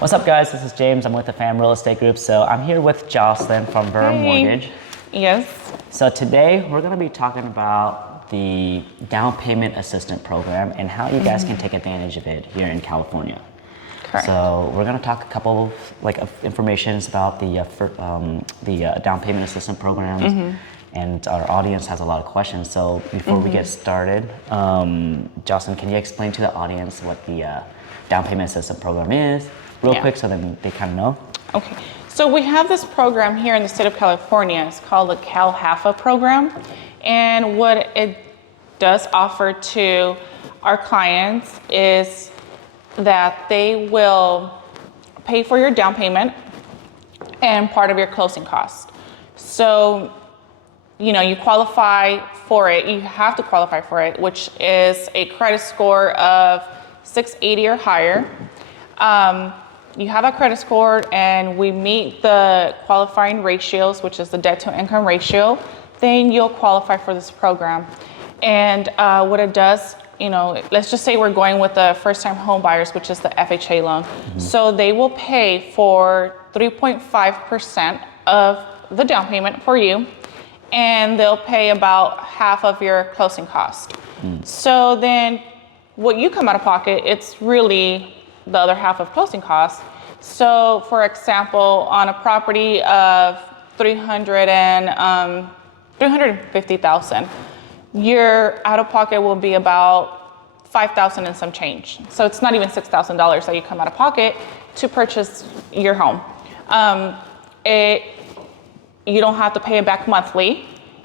What's up, guys? This is James. I'm with the Pham Real Estate Group. So I'm here with Jocelyn from Pham Mortgage. Yes. So today we're going to be talking about the down payment assistance program and how you guys can take advantage of it here in California. Correct. So we're going to talk a couple of information about the down payment assistance programs. And our audience has a lot of questions. So before we get started, Jocelyn, can you explain to the audience what the down payment assistance program is real quick so then they kind of know? Okay. So we have this program here in the state of California. It's called the CalHFA program. And what it does offer to our clients is that they will pay for your down payment and part of your closing cost. So, you know, you qualify for it. You have to qualify for it, which is a credit score of 680 or higher. You have a credit score and we meet the qualifying ratios, which is the debt to income ratio, then you'll qualify for this program. And what it does, you know, let's just say we're going with the first time home buyers, which is the FHA loan. So they will pay for 3.5% of the down payment for you, and they'll pay about half of your closing cost. So then what you come out of pocket, it's really the other half of closing costs. So for example, on a property of 350,000, your out of pocket will be about 5,000 and some change. So it's not even $6,000 that you come out of pocket to purchase your home. You don't have to pay it back monthly.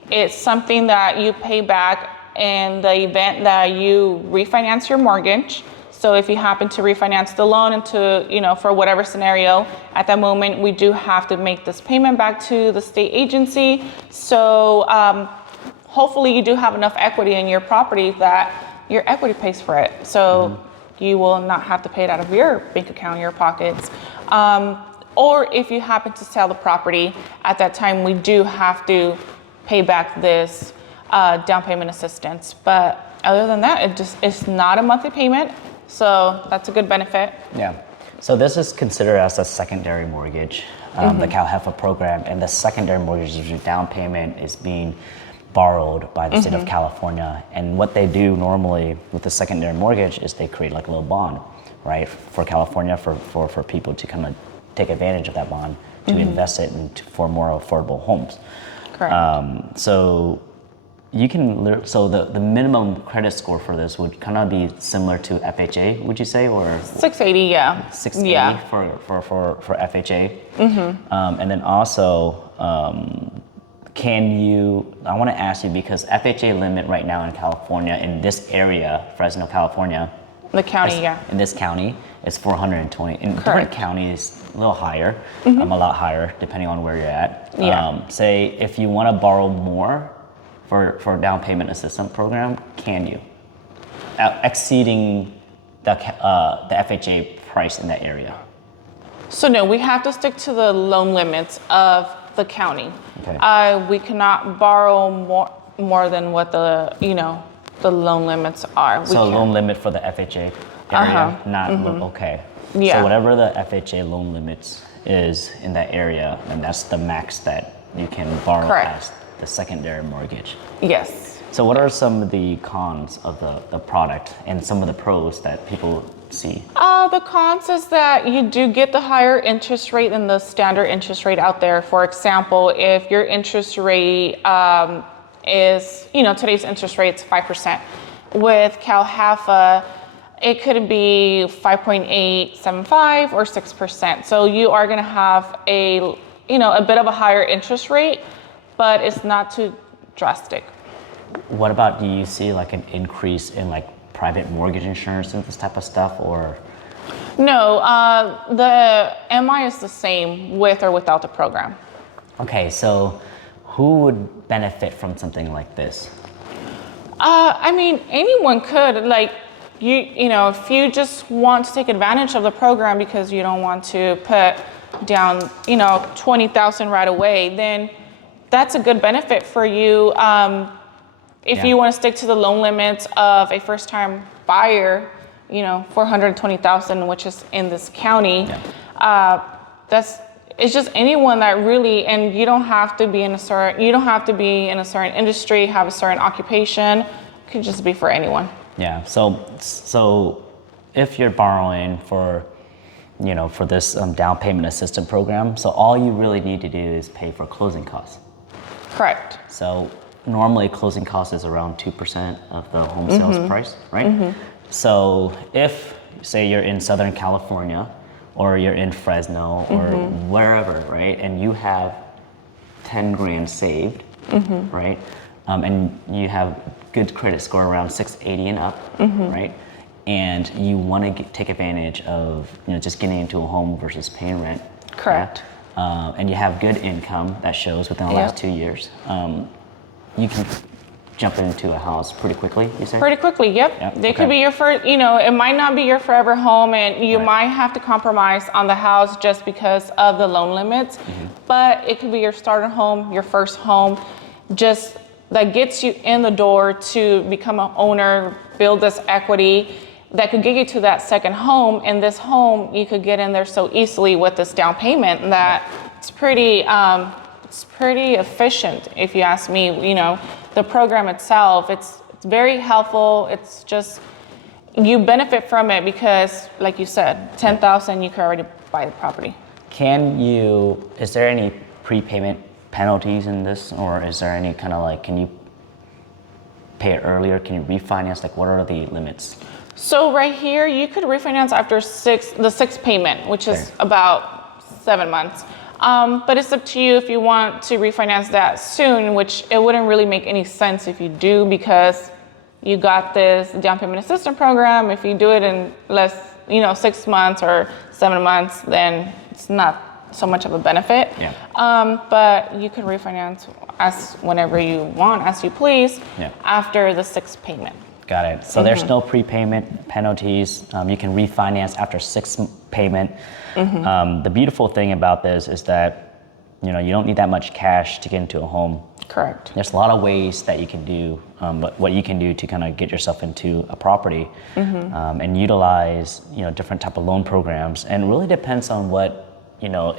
It's something that you pay back in the event that you refinance your mortgage. So if you happen to refinance the loan into, you know, for whatever scenario, at that moment, we do have to make this payment back to the state agency. So hopefully you do have enough equity in your property that your equity pays for it. So you will not have to pay it out of your bank account, your pockets. Or if you happen to sell the property, at that time, we do have to pay back this down payment assistance. But other than that, it's not a monthly payment. So that's a good benefit. Yeah. So this is considered as a secondary mortgage, the CalHFA program. And the secondary mortgage is your down payment is being borrowed by the state of California. And what they do normally with the secondary mortgage is they create like a little bond, right, for California for people to kind of take advantage of that bond to invest it for more affordable homes. Correct. So you can, so the minimum credit score for this would kind of be similar to FHA, would you say, or 680, yeah. 680 for FHA. And then also, I want to ask you, because FHA limit right now in California, in this area, Fresno, California, the county, in this county, it's 420. In different counties, a little higher, a lot higher, depending on where you're at. Say if you want to borrow more for a down payment assistance program, can you? Exceeding the FHA price in that area. So no, we have to stick to the loan limits of the county. Okay. We cannot borrow more than what the loan limits are. So loan limit for the FHA area, okay. Yeah. So whatever the FHA loan limits is in that area, and that's the max that you can borrow as the secondary mortgage. Yes. So what are some of the cons of the product and some of the pros that people see? The cons is that you do get the higher interest rate than the standard interest rate out there. For example, if your interest rate is, today's interest rate is 5%. With CalHFA, it could be 5.875 or 6%. So you are going to have a bit of a higher interest rate, but it's not too drastic. What about, do you see like an increase in like private mortgage insurance and this type of stuff, or? No, the MI is the same with or without the program. Okay, so who would benefit from something like this? Anyone could. Like, if you just want to take advantage of the program because you don't want to put down, $20,000 right away, then that's a good benefit for you. If you want to stick to the loan limits of a first-time buyer, $420,000, which is in this county, It's just anyone that really, and you don't have to be in a certain industry, have a certain occupation. It could just be for anyone. Yeah. So if you're borrowing for this down payment assistance program, so all you really need to do is pay for closing costs. Correct. So normally closing cost is around 2% of the home sales price, right? So if, say, you're in Southern California, or you're in Fresno, or wherever, right? And you have 10 grand saved, right? And you have good credit score around 680 and up, right? And you want to take advantage of just getting into a home versus paying rent. Correct. Yeah? And you have good income that shows within the last 2 years. You can jump into a house pretty quickly, you say? Pretty quickly, yep. They could be your first, it might not be your forever home, and you might have to compromise on the house just because of the loan limits, but it could be your starter home, your first home, just that gets you in the door to become an owner, build this equity that could get you to that second home. And this home, you could get in there so easily with this down payment that it's pretty efficient, if you ask me. The program itself, it's very helpful. It's just, you benefit from it because, like you said, $10,000, you could already buy the property. Is there any prepayment penalties in this, or is there any kind of can you pay it earlier? Can you refinance? What are the limits? So right here, you could refinance after the sixth payment, which is about 7 months. But it's up to you if you want to refinance that soon, which it wouldn't really make any sense if you do, because you got this down payment assistance program. If you do it in less, 6 months or 7 months, then it's not so much of a benefit. Yeah. But you could refinance whenever you want, as you please, after the sixth payment. Got it. So there's no prepayment penalties. You can refinance after sixth payment. The beautiful thing about this is that you don't need that much cash to get into a home. Correct. There's a lot of ways that you can do, but what you can do to kind of get yourself into a property and utilize different type of loan programs. And it really depends on what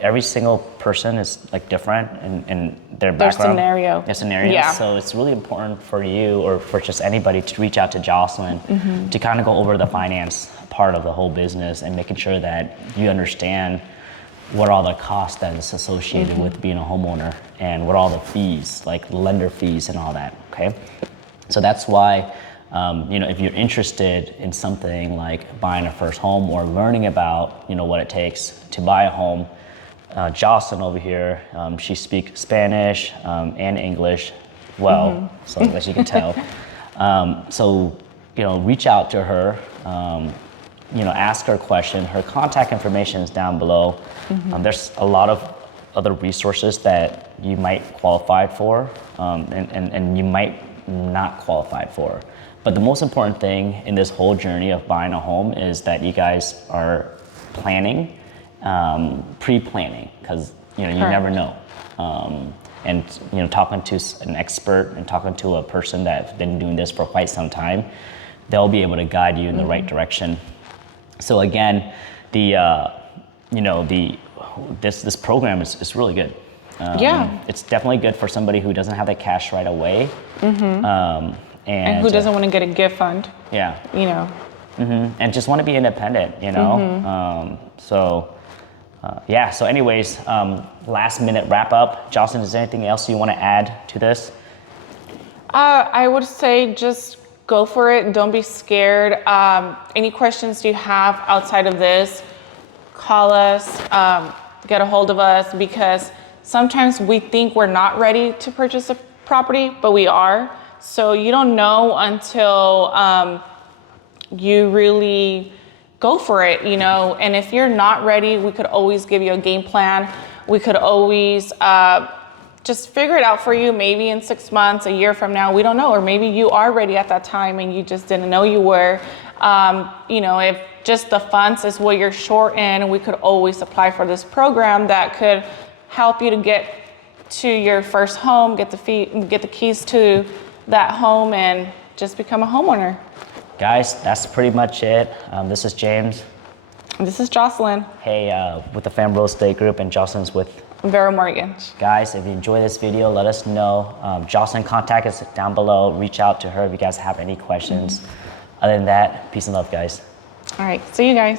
every single person is different in their background. Their scenario. Yeah. So it's really important for you, or for just anybody, to reach out to Jocelyn to kind of go over the finance part of the whole business and making sure that you understand what are all the costs that is associated with being a homeowner, and what are all the fees, like lender fees and all that, okay? So that's why, if you're interested in something like buying a first home or learning about, what it takes to buy a home, Jocelyn over here, she speaks Spanish and English well, so as you can tell. So, reach out to her, ask her a question. Her contact information is down below. There's a lot of other resources that you might qualify for, and you might not qualify for. But the most important thing in this whole journey of buying a home is that you guys are planning, pre-planning, because you never know. And talking to an expert and talking to a person that's been doing this for quite some time, they'll be able to guide you in the right direction. So again, this program is really good. It's definitely good for somebody who doesn't have the cash right away. And who doesn't want to get a gift fund? Yeah. And just want to be independent, So anyways, last minute wrap up. Jocelyn, is there anything else you want to add to this? I would say just go for it. Don't be scared. Any questions you have outside of this, call us, get a hold of us, because sometimes we think we're not ready to purchase a property, but we are. So you don't know until you really go for it, and if you're not ready, we could always give you a game plan. We could always just figure it out for you, maybe in 6 months, a year from now, we don't know. Or maybe you are ready at that time and you just didn't know you were. If just the funds is what you're short in, we could always apply for this program that could help you to get to your first home, get the keys to that home, and just become a homeowner. Guys, that's pretty much it. This is James. This is Jocelyn, Hey, with the Pham Real Estate Group, and Jocelyn's with. Vero Mortgage. Guys, if you enjoy this video, let us know. Jocelyn, contact us down below. Reach out to her if you guys have any questions. Other than that, peace and love, guys. All right, see you guys.